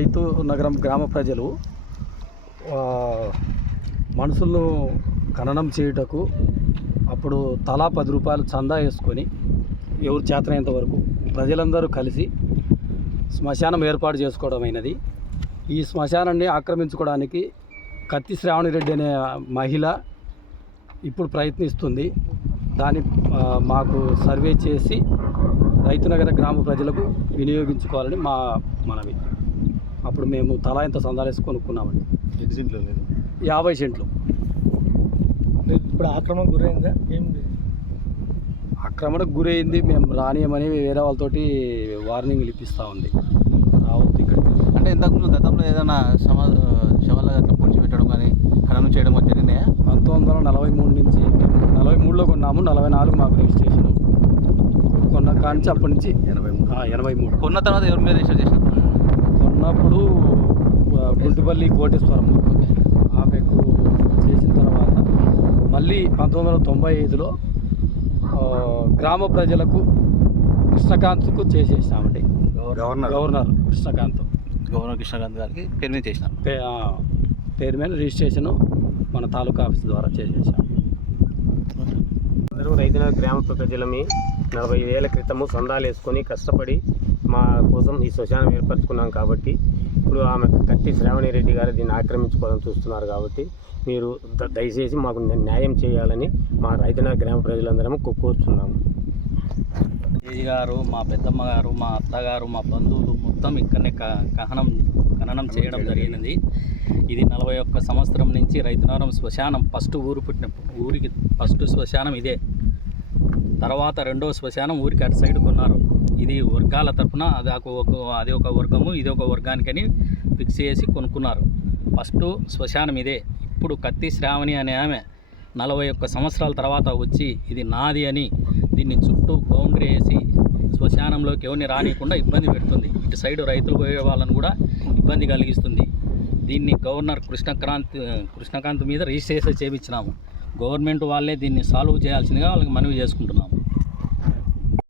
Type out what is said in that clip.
రైతు నగరం గ్రామ ప్రజలు మనుషులను ఖననం చేయుటకు అప్పుడు తలా 10 రూపాయలు చందా వేసుకొని ఎవరు చేతనైనంత వరకు ప్రజలందరూ కలిసి శ్మశానం ఏర్పాటు చేసుకోవడమైనది. ఈ శ్మశానాన్ని ఆక్రమించుకోవడానికి కత్తి శ్రావణి రెడ్డి అనే మహిళ ఇప్పుడు ప్రయత్నిస్తుంది. దాన్ని మాకు సర్వే చేసి రైతునగర గ్రామ ప్రజలకు వినియోగించుకోవాలని మా మనవి. అప్పుడు మేము తలా ఇంత సందాలేసి కొనుక్కున్నామండి. 50 సెంట్లు. ఇప్పుడు ఆక్రమణకు గురైందా? ఆక్రమణకు గురైంది. మేము రానియమని వేరే వాళ్ళతోటి వార్నింగ్లు ఇప్పిస్తూ ఉంది. రావద్దు ఇక్కడ అంటే ఇంతకుముందు గతంలో ఏదైనా శవాల గట్ల పొడిచిపెట్టడం కానీ ఖననం చేయడం జరిగినాయా? 1943 నుంచి 43లో కొన్నాము. 44 మాకు రిజిస్ట్రేషన్ కొన్న కానించి అప్పటి నుంచి 83 కొన్న తర్వాత ఎవరి మీద రిజిస్టర్ చేశారు? కొన్నప్పుడు గుంటుపల్లి కోటేశ్వరం ఆమెకు చేసిన తర్వాత మళ్ళీ 1995లో గ్రామ ప్రజలకు కృష్ణకాంత్కు చేసేసామండి. గవర్నర్ కృష్ణకాంత్ గారికి పేరు మీద చేసినారు. పేరు మీద రిజిస్ట్రేషను మన తాలూకా ఆఫీస్ ద్వారా చేసేసాం. అందరూ రైతునగర్ గ్రామ ప్రజలమే 40,000 క్రితము సందాలు వేసుకొని కష్టపడి మా కోసం ఈ శ్మశానం ఏర్పరచుకున్నాం. కాబట్టి ఇప్పుడు ఆమె కత్తి శ్రావణి రెడ్డి గారు దీన్ని ఆక్రమించుకోవాలని చూస్తున్నారు. కాబట్టి మీరు దయచేసి మాకు న్యాయం చేయాలని మా రైతునగర్ గ్రామ ప్రజలందరం కోరుతున్నాము. ఏజీ గారు, మా పెద్దమ్మ గారు, మా అత్తగారు, మా బంధువులు మొత్తం ఇక్కడనే ఖననం చేయడం జరిగినది. ఇది 41 సంవత్సరం నుంచి రైతునగరం శ్మశానం ఫస్ట్ ఊరికి ఫస్ట్ శ్మశానం ఇదే. తర్వాత రెండో శ్మశానం ఊరికి అటు సైడ్ కొన్నారు. ఇది వర్గాల తరఫున అది ఒక వర్గము, ఇది ఒక వర్గానికని ఫిక్స్ చేసి కొనుక్కున్నారు. ఫస్ట్ శ్మశానం ఇదే. ఇప్పుడు కత్తి శ్రావణి అనే ఆమె 41 సంవత్సరాల తర్వాత వచ్చి ఇది నాది అని దీన్ని చుట్టూ బౌండరీ వేసి శ్మశానంలోకి ఎవరిని రానియకుండా ఇబ్బంది పెడుతుంది. ఇటు సైడు రైతులు పోయే వాళ్ళని కూడా ఇబ్బంది కలిగిస్తుంది. దీన్ని గవర్నర్ కృష్ణకాంత్ మీద రిజిస్ట్రేషన్ చేయించినాము. గవర్నమెంట్ వాళ్ళే దీన్ని సాల్వ్ చేయాల్సిందిగా వాళ్ళకి మనవి చేసుకుంటున్నాము.